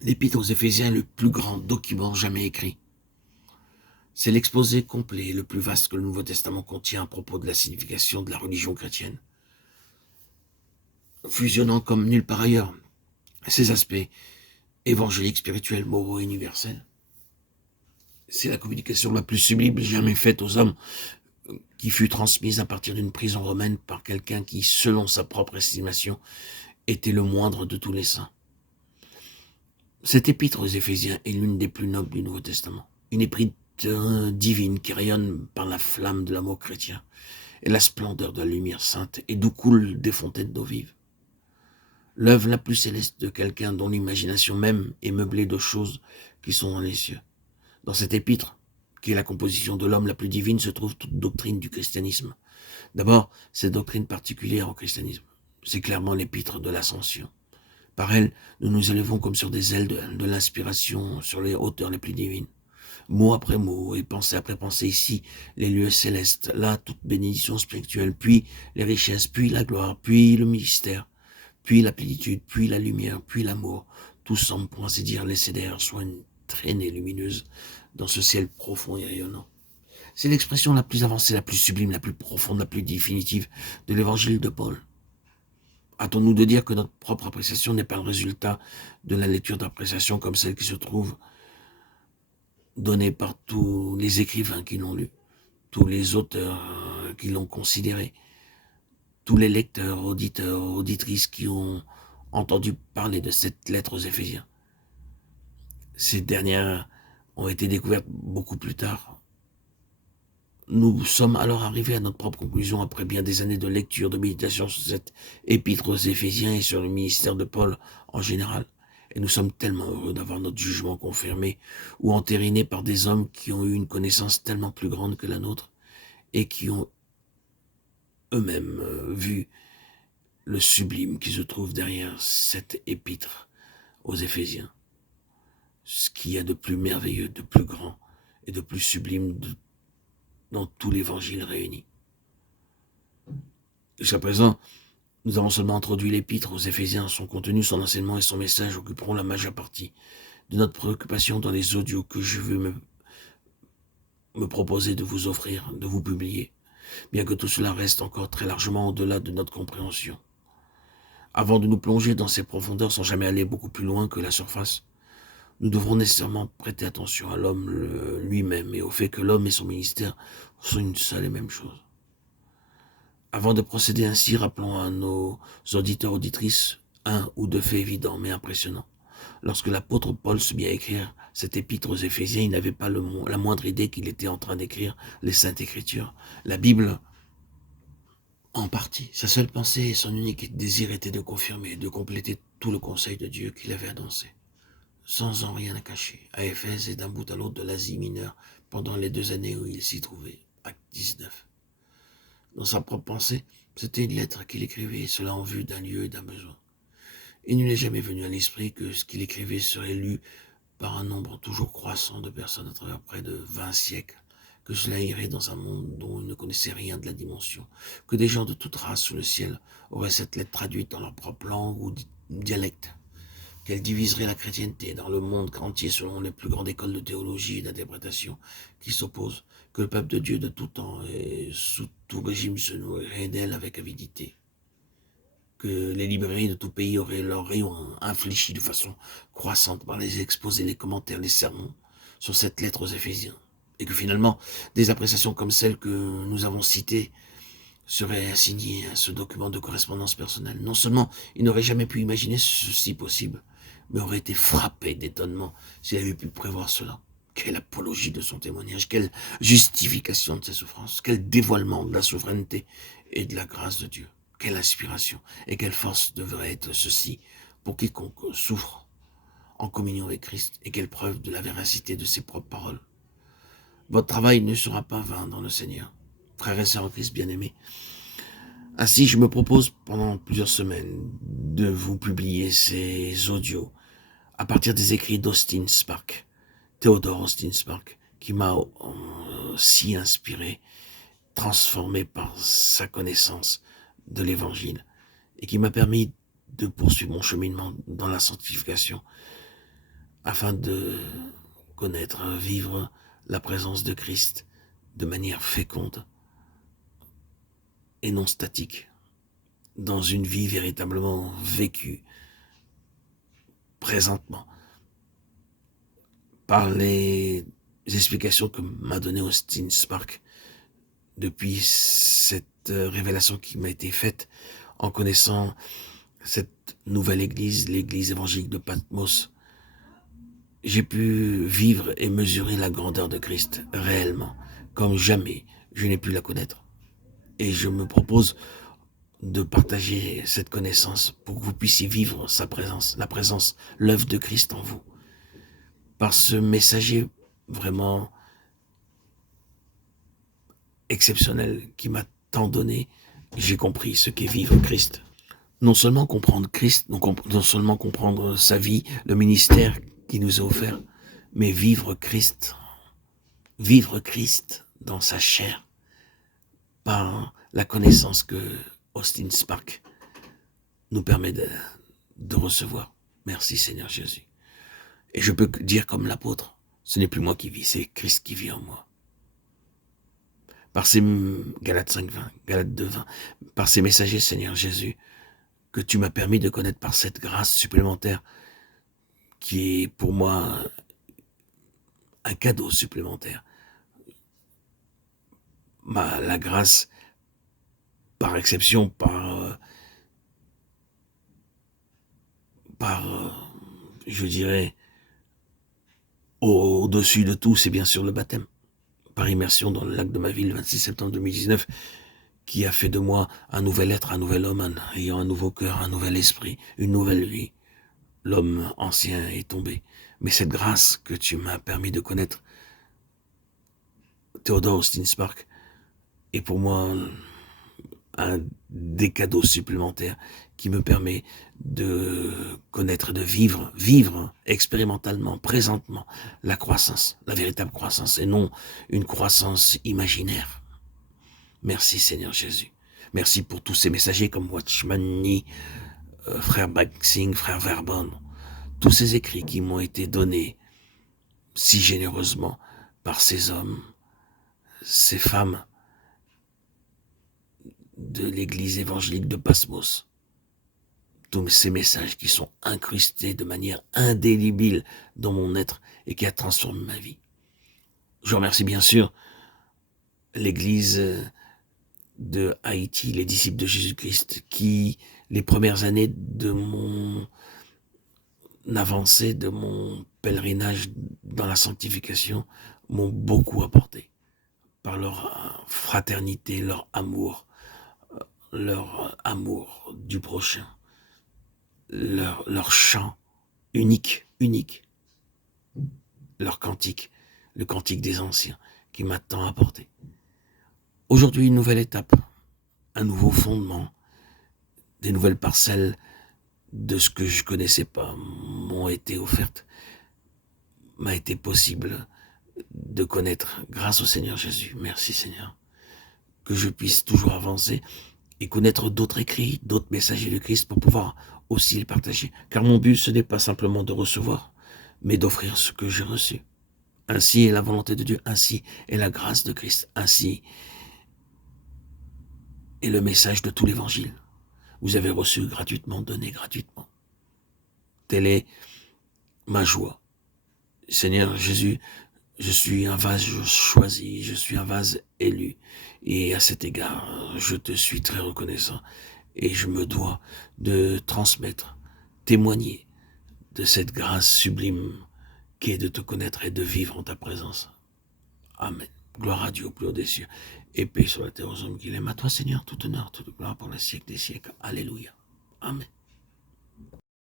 L'Épître aux Éphésiens est le plus grand document jamais écrit. C'est l'exposé complet et le plus vaste que le Nouveau Testament contient à propos de la signification de la religion chrétienne, fusionnant comme nulle part ailleurs ses aspects évangéliques, spirituels, moraux et universels. C'est la communication la plus sublime jamais faite aux hommes, qui fut transmise à partir d'une prison romaine par quelqu'un qui, selon sa propre estimation, était le moindre de tous les saints. Cette épître aux Éphésiens est l'une des plus nobles du Nouveau Testament, une épître divine qui rayonne par la flamme de l'amour chrétien et la splendeur de la lumière sainte, et d'où coulent des fontaines d'eau vive. L'œuvre la plus céleste de quelqu'un dont l'imagination même est meublée de choses qui sont dans les cieux. Dans cette épître, qui est la composition de l'homme la plus divine, se trouve toute doctrine du christianisme. D'abord, cette doctrine particulière au christianisme, c'est clairement l'épître de l'Ascension. Par elle, nous nous élevons comme sur des ailes de l'inspiration sur les hauteurs les plus divines. Mot après mot et pensée après pensée, ici, les lieux célestes, là, toute bénédiction spirituelle, puis les richesses, puis la gloire, puis le mystère, puis la plénitude, puis la lumière, puis l'amour. Tout semble, pour ainsi dire, laisser derrière soi une traînée lumineuse dans ce ciel profond et rayonnant. C'est l'expression la plus avancée, la plus sublime, la plus profonde, la plus définitive de l'évangile de Paul. Hâtons-nous de dire que notre propre appréciation n'est pas le résultat de la lecture d'appréciation comme celle qui se trouve donnée par tous les écrivains qui l'ont lu, tous les auteurs qui l'ont considéré, tous les lecteurs, auditeurs, auditrices qui ont entendu parler de cette lettre aux Éphésiens. Ces dernières ont été découvertes beaucoup plus tard. Nous sommes alors arrivés à notre propre conclusion après bien des années de lecture, de méditation sur cette épître aux Éphésiens et sur le ministère de Paul en général. Et nous sommes tellement heureux d'avoir notre jugement confirmé ou entériné par des hommes qui ont eu une connaissance tellement plus grande que la nôtre et qui ont eux-mêmes vu le sublime qui se trouve derrière cette épître aux Éphésiens. Ce qu'il y a de plus merveilleux, de plus grand et de plus sublime dans tout l'évangile réuni. Jusqu'à présent, nous avons seulement introduit l'épître aux Éphésiens. Son contenu, son enseignement et son message occuperont la majeure partie de notre préoccupation dans les audios que je veux me proposer de vous offrir, de vous publier, bien que tout cela reste encore très largement au-delà de notre compréhension. Avant de nous plonger dans ces profondeurs sans jamais aller beaucoup plus loin que la surface, nous devrons nécessairement prêter attention à l'homme lui-même et au fait que l'homme et son ministère sont une seule et même chose. Avant de procéder ainsi, rappelons à nos auditeurs auditrices un ou deux faits évidents mais impressionnants. Lorsque l'apôtre Paul se mit à écrire cette épître aux Éphésiens, il n'avait pas la moindre idée qu'il était en train d'écrire les Saintes Écritures, la Bible en partie. Sa seule pensée et son unique désir était de confirmer et de compléter tout le conseil de Dieu qu'il avait annoncé, sans en rien cacher, à Éphèse et d'un bout à l'autre de l'Asie mineure pendant les 2 années où il s'y trouvait, acte 19. Dans sa propre pensée, c'était une lettre qu'il écrivait, cela en vue d'un lieu et d'un besoin. Il ne lui est jamais venu à l'esprit que ce qu'il écrivait serait lu par un nombre toujours croissant de personnes à travers près de 20 siècles, que cela irait dans un monde dont il ne connaissait rien de la dimension, que des gens de toute race sous le ciel auraient cette lettre traduite dans leur propre langue ou dialecte, qu'elle diviserait la chrétienté dans le monde entier selon les plus grandes écoles de théologie et d'interprétation qui s'opposent, que le peuple de Dieu de tout temps et sous tout régime se nourrirait d'elle avec avidité, que les librairies de tout pays auraient leur rayon infléchi de façon croissante par les exposés, les commentaires, les sermons sur cette lettre aux Éphésiens, et que finalement, des appréciations comme celles que nous avons citées seraient assignées à ce document de correspondance personnelle. Non seulement il n'aurait jamais pu imaginer ceci possible, mais aurait été frappé d'étonnement s'il avait pu prévoir cela. Quelle apologie de son témoignage, quelle justification de ses souffrances, quel dévoilement de la souveraineté et de la grâce de Dieu. Quelle inspiration et quelle force devrait être ceci pour quiconque souffre en communion avec Christ, et quelle preuve de la véracité de ses propres paroles. Votre travail ne sera pas vain dans le Seigneur, frères et sœurs en Christ bien-aimés. Ainsi, je me propose pendant plusieurs semaines de vous publier ces audios à partir des écrits d'Austin Spark, Theodore Austin Spark, qui m'a si inspiré, transformé par sa connaissance de l'Évangile, et qui m'a permis de poursuivre mon cheminement dans la sanctification afin de connaître, vivre la présence de Christ de manière féconde et non statique, dans une vie véritablement vécue présentement, par les explications que m'a donné Austin Spark depuis cette révélation qui m'a été faite en connaissant cette nouvelle église, l'église évangélique de Patmos. J'ai pu vivre et mesurer la grandeur de Christ réellement, comme jamais je n'ai pu la connaître. Et je me propose de partager cette connaissance pour que vous puissiez vivre sa présence, la présence, l'œuvre de Christ en vous. Par ce messager vraiment exceptionnel qui m'a tant donné, j'ai compris ce qu'est vivre Christ. Non seulement comprendre Christ, non seulement comprendre sa vie, le ministère qui nous est offert, mais vivre Christ dans sa chair, par la connaissance que Austin Spark nous permet de recevoir. Merci Seigneur Jésus. Et je peux dire comme l'apôtre, ce n'est plus moi qui vis, c'est Christ qui vit en moi. Par ces Galates 5:20, Galates 2:20, par ces messagers Seigneur Jésus, que tu m'as permis de connaître par cette grâce supplémentaire, qui est pour moi un cadeau supplémentaire. La grâce, par exception, je dirais, au-dessus de tout, c'est bien sûr le baptême. Par immersion dans le lac de ma ville, le 26 septembre 2019, qui a fait de moi un nouvel être, un nouvel homme, ayant un nouveau cœur, un nouvel esprit, une nouvelle vie. L'homme ancien est tombé. Mais cette grâce que tu m'as permis de connaître, Theodore Austin Spark, est pour moi un des cadeaux supplémentaires qui me permet de connaître, de vivre expérimentalement, présentement, la croissance, la véritable croissance, et non une croissance imaginaire. Merci Seigneur Jésus. Merci pour tous ces messagers comme Watchman Nee, frère Baxing, frère Verbon, tous ces écrits qui m'ont été donnés si généreusement par ces hommes, ces femmes de l'église évangélique de Patmos. Tous ces messages qui sont incrustés de manière indélébile dans mon être et qui a transformé ma vie. Je remercie bien sûr l'église de Haïti, les disciples de Jésus-Christ, qui, les premières années de mon avancée, de mon pèlerinage dans la sanctification, m'ont beaucoup apporté par leur fraternité, leur amour du prochain, leur chant unique, leur cantique, le cantique des anciens, qui m'a tant apporté. Aujourd'hui, une nouvelle étape, un nouveau fondement, des nouvelles parcelles de ce que je connaissais pas m'ont été offertes, m'a été possible de connaître grâce au Seigneur Jésus. Merci Seigneur. Que je puisse toujours avancer et connaître d'autres écrits, d'autres messagers de Christ pour pouvoir aussi les partager. Car mon but, ce n'est pas simplement de recevoir, mais d'offrir ce que j'ai reçu. Ainsi est la volonté de Dieu, ainsi est la grâce de Christ, ainsi est le message de tout l'évangile. Vous avez reçu gratuitement, donné gratuitement. Telle est ma joie. Seigneur Jésus, je suis un vase choisi, je suis un vase élu. Et à cet égard, je te suis très reconnaissant. Et je me dois de transmettre, témoigner de cette grâce sublime qui est de te connaître et de vivre en ta présence. Amen. Gloire à Dieu au plus haut des cieux. Et paix sur la terre aux hommes qu'il aime. À toi, Seigneur, tout honneur, toute gloire pour les siècles des siècles. Alléluia. Amen.